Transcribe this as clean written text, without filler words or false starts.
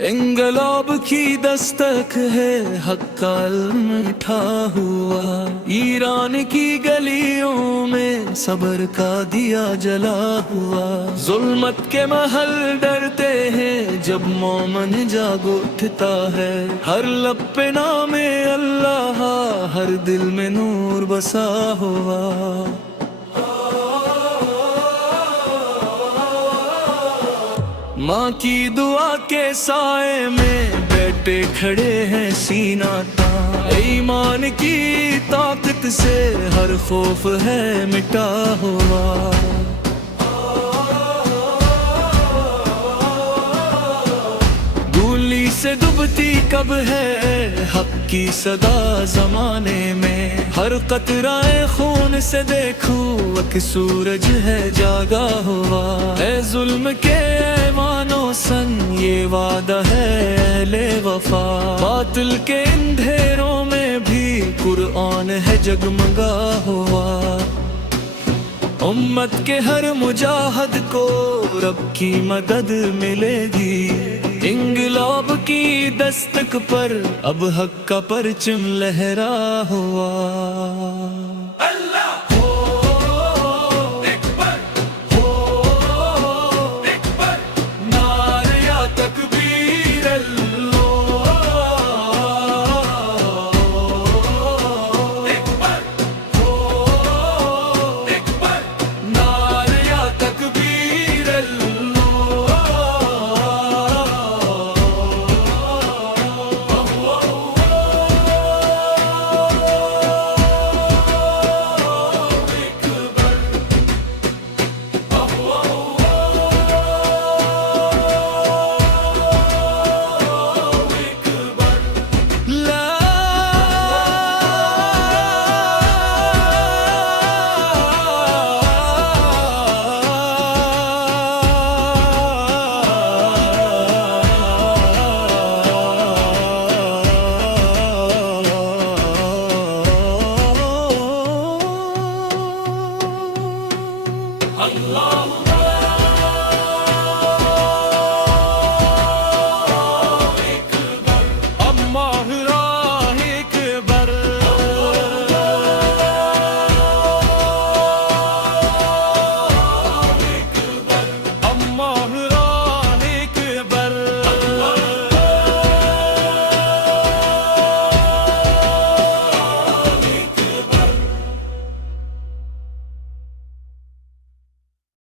انقلاب کی دستک ہے، حق کا علم اٹھا ہوا، ایران کی گلیوں میں صبر کا دیا جلا ہوا۔ ظلمت کے محل ڈرتے ہیں جب مومن جاگ اٹھتا ہے، ہر لب پہ نام اللہ، ہر دل میں نور بسا ہوا۔ ماں کی دعا کے سائے میں بیٹے کھڑے ہیں سینہ تان، ایمان کی طاقت سے ہر خوف ہے مٹا ہوا۔ گولی سے ڈوبتی کب ہے حق کی صدا زمانے میں، ہر قطرہ خون سے دیکھوں کہ سورج ہے جاگا ہوا۔ اے ظلم کے ایوانوں سن یہ وعدہ ہے اہل وفا، باطل کے اندھیروں میں بھی قرآن ہے جگمگا ہوا۔ امت کے ہر مجاہد کو رب کی مدد ملے گی، انقلاب کی دستک پر اب حق کا پرچم لہرا ہوا۔